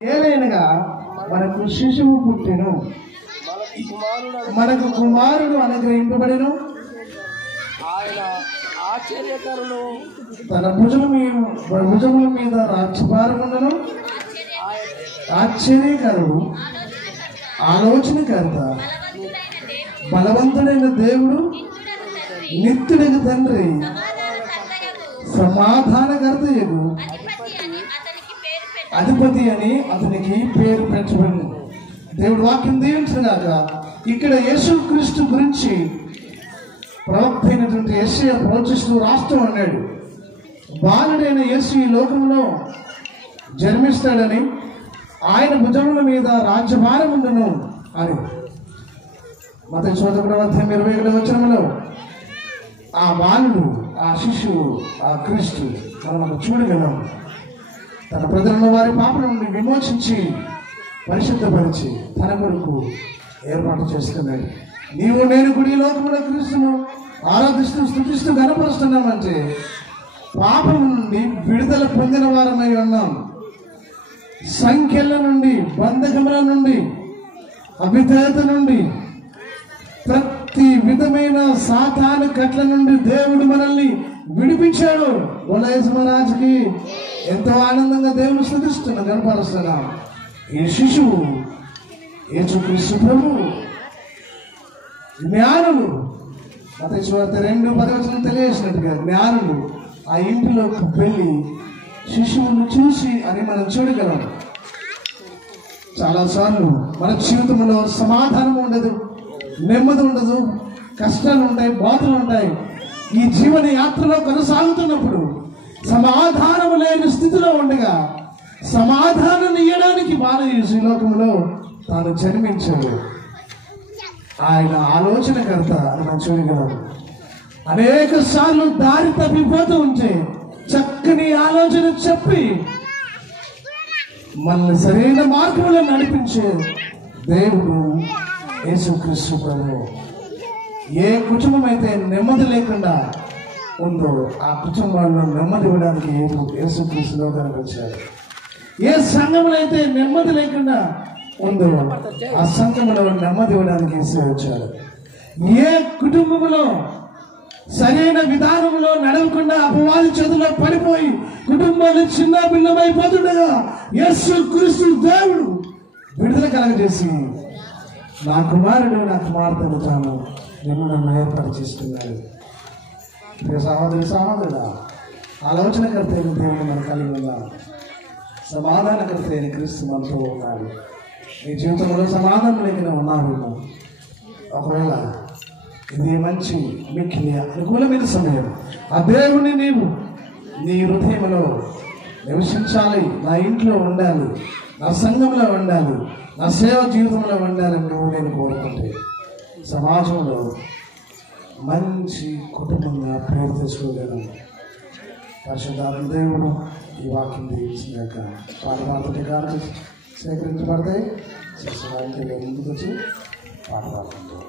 ఏలైనగా మనకు శిశువు పుట్టెను, మనకు కుమారుడు అనుగ్రహింపబడెను. తన భుజముల మీద రాజ్యభారముండును. ఆశ్చర్యకరుడు, ఆలోచనకర్త, బలవంతుడైన దేవుడు, నిత్యుడగు తండ్రి, సమాధానకర్తయగు అధిపతి అని అతనికి పేరు పెట్టబడింది. దేవుడు వాక్యం దీవించగాక. ఇక్కడ యేసుక్రీస్తు గురించి ప్రవక్త అయినటువంటి యెషయా ప్రవచిస్తూ రాస్తూ అన్నాడు, బాలుడైన యేసు ఈ లోకంలో జన్మిస్తాడని, ఆయన భుజముల మీద రాజ్యభారం ఉండును అని. మత్తయి 21:21 ఆ బాలుడు, ఆ శిశువు, ఆ క్రీస్తు మనకు చూడగలం. తన ప్రజలను వారి పాపల నుండి విమోచించి పరిశుద్ధపరిచి తన కొరకు ఏర్పాటు చేసుకున్నాడు. నీవు నేను కూడా ఈ లోకంలో క్రీస్తును ఆరాధిస్తూ స్తుతిస్తూ కనపరుస్తున్నామంటే పాపం నుండి విడుదల పొందిన వారమై ఉన్నాం. సంఖ్యల నుండి, బంధకముల నుండి, అవిధేయత నుండి, ప్రతి విధమైన సాతాను కట్ల నుండి దేవుడు మనల్ని విడిపించాడు. మహారాజుకి ఎంతో ఆనందంగా దేవుని స్తుతిస్తున్నాం, కనపరుస్తున్నాం. ఈ శిశువు యేసుక్రీస్తు ప్రభు. జ్ఞానులు, మత్తయి 2:10 తెలియజేసినట్టుగా జ్ఞానులు ఆ ఇంటిలోకి వెళ్ళి శిశువును చూసి అని మనం చూడగలం. చాలాసార్లు మన జీవితంలో సమాధానం ఉండదు, నెమ్మది ఉండదు, కష్టాలు ఉంటాయి, బాధలు ఉంటాయి. ఈ జీవన యాత్రలో కొనసాగుతున్నప్పుడు సమాధానం లేని స్థితిలో ఉండగా సమాధానం ఇయ్యడానికి బాలయేసు లోకంలో తాను జన్మించాడు. ఆయన ఆలోచనకర్త అని మనం చూడగలం. అనేక సార్లు దారి తప్పిపోతూ ఉంటే చక్కని ఆలోచన చెప్పి మనల్ని సరైన మార్గంలో నడిపించే దేవుడు యేసుక్రీస్తు ప్రభు. ఏ కుటుంబం అయితే నెమ్మది లేకుండా ఉందో ఆ కుటుంబాల్లో నెమ్మది ఇవ్వడానికి యేసుక్రీస్తులో కనిపించాడు. ఏ సంఘంలో అయితే నెమ్మది లేకుండా ఉందో ఆ సంఘంలో నెమ్మది ఇవ్వడానికి యేసు వచ్చాడు. ఏ కుటుంబంలో సరైన విధానంలో నడవకుండా అపవాది చేతుల్లో పడిపోయి కుటుంబాలు చిన్న భిన్నమైపోతుండగా యేసుక్రీస్తు దేవుడు విడుదల కలగజేసి నా కుమారుడు నా కుమార్తెను తాను నన్ను ఏర్పాటు చేసుకున్నాడు. సహోదరుడా, ఆలోచనకర్త అయిన దేవుడు మన కలిగి ఉన్నాం. సమాధానకర్త అయిన క్రీస్తు మనతో ఉన్నాడు. నీ జీవితంలో సమాధానం లేకుండా ఉన్నావు. ఒకవేళ ఇది మంచి మీకు అనుకూలమైన సమయం. ఆ దేవుని నీవు నీ హృదయంలో నివసించాలి, నా ఇంట్లో ఉండాలి, నా సంఘంలో ఉండాలి, నా సేవ జీవితంలో ఉండాలని నువ్వు నేను కోరుకుంటే సమాజంలో మంచి కుటుంబంగా పేరు తెచ్చుకోగలను. పరిశుద్ధాత్మ దేవుడు ఈ వాక్యం దీవించినాక పాటపాడుతుంటే కాదు సేకరించబడతాయి. శిక్షణ ముందుకు వచ్చి పాట పాడుతుంటారు.